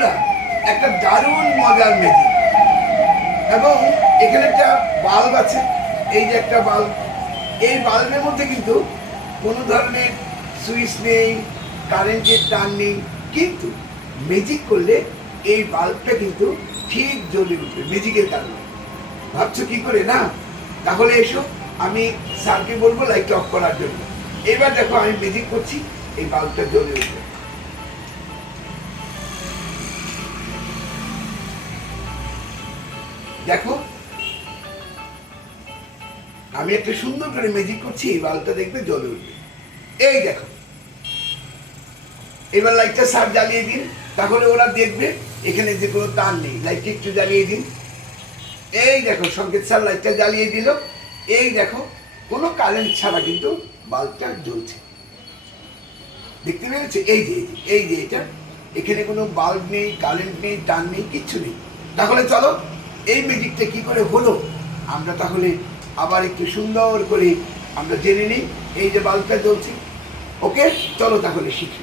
বন্ধুরা একটা দারুণ মজার ম্যাজিক, এবং এখানে একটা বাল্ব আছে, এই যে একটা বাল্ব, এই বাল্বের মধ্যে কিন্তু কোনো ধরনের সুইচ নেই, কারেন্টের তার নেই, কিন্তু ম্যাজিক করলে এই বাল্বটা কিন্তু ঠিক জ্বলে উঠবে ম্যাজিকের কারণে। ভাবছো কি করে না? তাহলে এসো, আমি স্যারকে বলবো লাইট অফ করার জন্য। এবার দেখো আমি ম্যাজিক করছি, এই বাল্বটা জ্বলে উঠবে। দেখো আমি একটা সুন্দর করে ম্যাজিক করছি, এই বাল্বটা দেখবে জ্বলে উঠবে। এই দেখো, এবার লাইটটা স্যার জ্বালিয়ে দিন, তাহলে ওরা দেখবে এখানে যে কোনো তার নেই। লাইটটা একটু জ্বালিয়ে দিন। এই দেখো সংকেত স্যার লাইটটা জ্বালিয়ে দিল। এই দেখো কোনো কারেন্ট ছাড়া কিন্তু বাল্বটা জ্বলছে, দেখতে পেরেছে? এই যে এই যে এটা, এখানে কোনো বাল্ব নেই, কারেন্ট নেই, তার নেই, কিচ্ছু নেই। তাহলে চলো এই ম্যাজিকটা কি করে হলো আমরা তাহলে আবার একটু সুন্দর করে আমরা জেনে নিই। এই যে বাল্বটা জ্বলছে, ওকে চলো তাহলে শিখি।